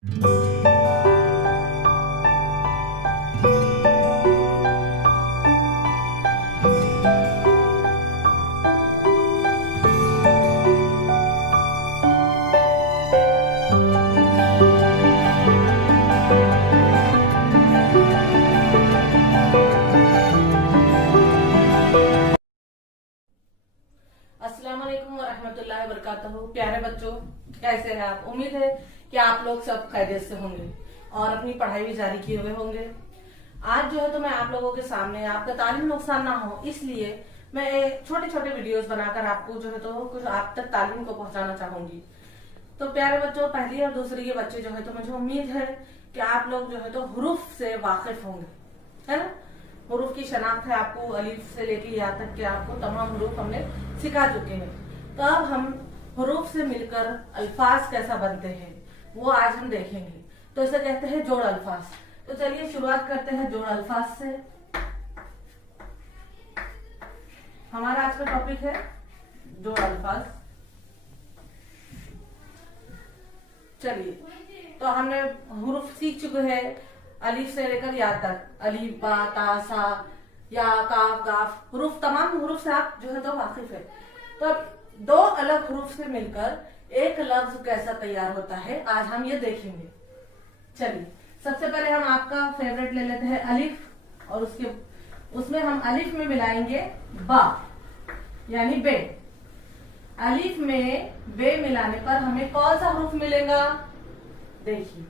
अस्सलाम वालेकुम वरहमतुल्लाहि वबरकातुहू। प्यारे बच्चों, कैसे हैं आप? उम्मीद है कि आप लोग सब खैरियत से होंगे और अपनी पढ़ाई भी जारी किए हुए होंगे। आज जो है तो मैं आप लोगों के सामने आपका तालीम नुकसान ना हो इसलिए मैं छोटे छोटे वीडियोस बनाकर आपको जो है तो कुछ आप तक तालीम को पहुंचाना चाहूंगी। तो प्यारे बच्चों, पहली और दूसरी के बच्चे जो है तो मुझे उम्मीद है कि आप लोग जो है तो हुरूफ से वाकिफ होंगे, है ना। हुरूफ की शनाख्त है आपको, अलीफ से लेके यहाँ तक के आपको तमाम हुरूफ हमने सिखा चुके हैं। तो अब हम हुरूफ से मिलकर अल्फाज कैसा बनते हैं वो आज हम देखेंगे। तो इसे कहते हैं जोड़ अल्फाज। तो चलिए शुरुआत करते हैं जोड़ अल्फाज से। हमारा आज का टॉपिक है जोड़ अल्फाज। चलिए, तो हमने हुरूफ सीख चुके हैं अलीफ से लेकर या तक, अलीफ बा ता सा या काफ गाफ हुरूफ, तमाम हुरूफ से आप जो है तो वाकिफ है। तो अब दो अलग हुरूफ से मिलकर एक लफ्ज कैसा तैयार होता है आज हम ये देखेंगे। चलिए, सबसे पहले हम आपका फेवरेट ले लेते हैं अलीफ, और उसमें हम अलीफ में मिलाएंगे बा यानी बे। अलीफ में बे मिलाने पर हमें कौन सा हुरूफ मिलेगा? देखिए,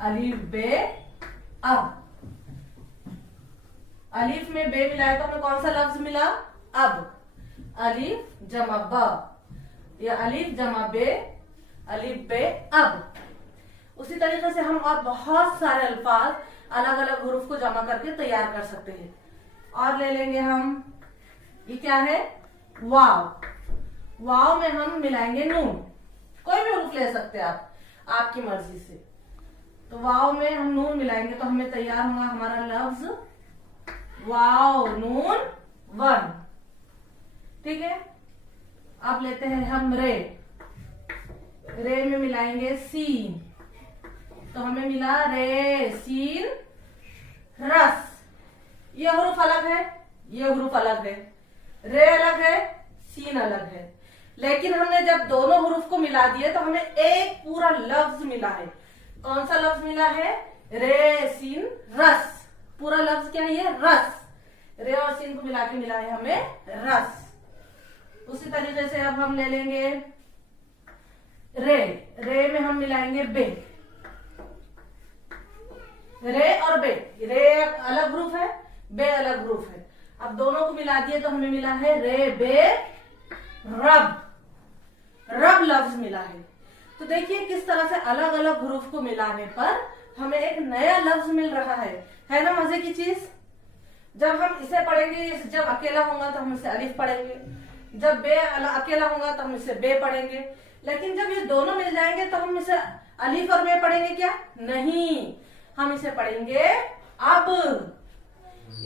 अलीफ बे अब। अलीफ में बे मिलाए तो हमें कौन सा लफ्ज मिला? अब। अलीफ जमा ब या अलीफ जमा बे, अलीफ बे अब। उसी तरीके से हम और बहुत सारे अल्फाज अलग अलग हुरूफ को जमा करके तैयार कर सकते हैं। और ले लेंगे हम, ये क्या है? वाव। वाव में हम मिलाएंगे नून। कोई भी हुरूफ ले सकते हैं आप, आपकी मर्जी से। तो वाव में हम नून मिलाएंगे तो हमें तैयार होगा हमारा लफ्ज वाव नून वन। ठीक है, अब लेते हैं हम रे। रे में मिलाएंगे सीन, तो हमें मिला रे सीन रस। ये हुरूफ अलग है, ये हुरूफ अलग है, रे अलग है, सीन अलग है। लेकिन हमने जब दोनों हुरूफ को मिला दिए तो हमें एक पूरा लफ्ज मिला है। कौन सा लफ्ज मिला है? रे सीन रस। पूरा लफ्ज क्या है? ये रस। रे और सीन को मिला के मिला है हमें रस। उसी तरीके से अब हम ले लेंगे रे। रे में हम मिलाएंगे बे। रे और बे, रे अलग हुरूफ है, बे अलग हुरूफ है। अब दोनों को मिला दिए तो हमें मिला है रे बे रब। रब लफ्ज मिला है। तो देखिए किस तरह से अलग अलग हुरूफ को मिलाने पर हमें एक नया लफ्ज मिल रहा है ना मजे की चीज। जब हम इसे पढ़ेंगे, जब अकेला होगा तो हम इसे अलिफ पढ़ेंगे, जब बे अकेला होगा तो हम इसे बे पढ़ेंगे। लेकिन जब ये दोनों मिल जाएंगे तो हम इसे अलिफ और बे पढ़ेंगे क्या? नहीं, हम इसे पढ़ेंगे अब,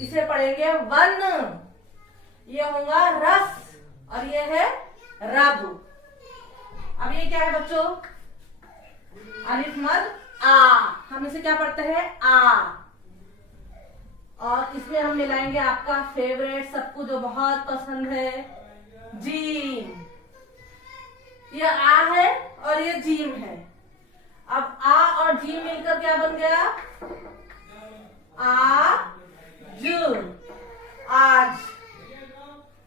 इसे पढ़ेंगे वन। ये होगा रस और ये है रब। अब ये क्या है बच्चों? अलिफ मद आ। हम इसे क्या पढ़ते हैं? आ। और इसमें हम मिलाएंगे आपका फेवरेट, सबको जो बहुत पसंद है, जीम। ये आ है और ये जीम है। अब आ और जीम मिलकर क्या बन गया? आ जू, आज।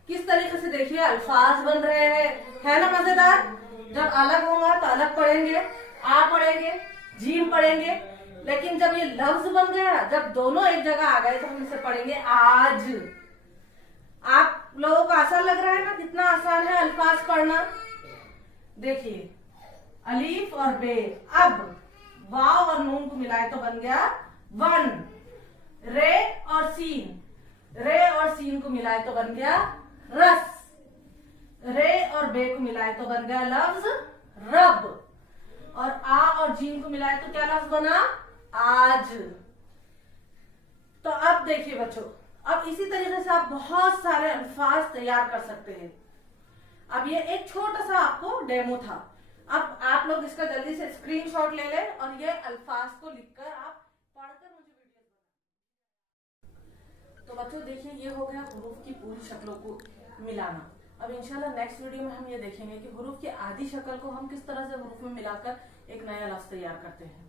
किस तरीके से देखिए अल्फाज बन रहे हैं, है ना मजेदार। जब अलग होगा तो अलग पढ़ेंगे, आ पढ़ेंगे, जीम पढ़ेंगे। लेकिन जब ये लफ्ज बन गया, जब दोनों एक जगह आ गए तो हम इसे पढ़ेंगे आज। आप लोगों को आसान लग रहा है ना? कितना आसान है अल्फाज पढ़ना। देखिए, अलीफ और बे अब, वाव और नून को मिलाए तो बन गया वन। रे और सीन, रे और सीन को मिलाए तो बन गया रस। रे और बे को मिलाए तो बन गया लफ्ज रब। और आ और जीन को मिलाए तो क्या लफ्ज बना? आज। तो अब देखिए बच्चों, अब इसी तरीके से आप बहुत सारे अल्फाज तैयार कर सकते हैं। अब ये एक छोटा सा आपको डेमो था। अब आप लोग इसका जल्दी से स्क्रीनशॉट ले लें और ये अल्फाज को लिखकर आप पढ़कर मुझे वीडियोस बनाएं। तो बच्चों देखिए, ये हो गया हुरूफ की पूरी शक्लों को मिलाना। अब इंशाल्लाह नेक्स्ट वीडियो में हम ये देखेंगे कि हुरूफ की आधी शक्ल को हम किस तरह से हुरूफ में मिलाकर एक नया लफ्ज तैयार करते हैं।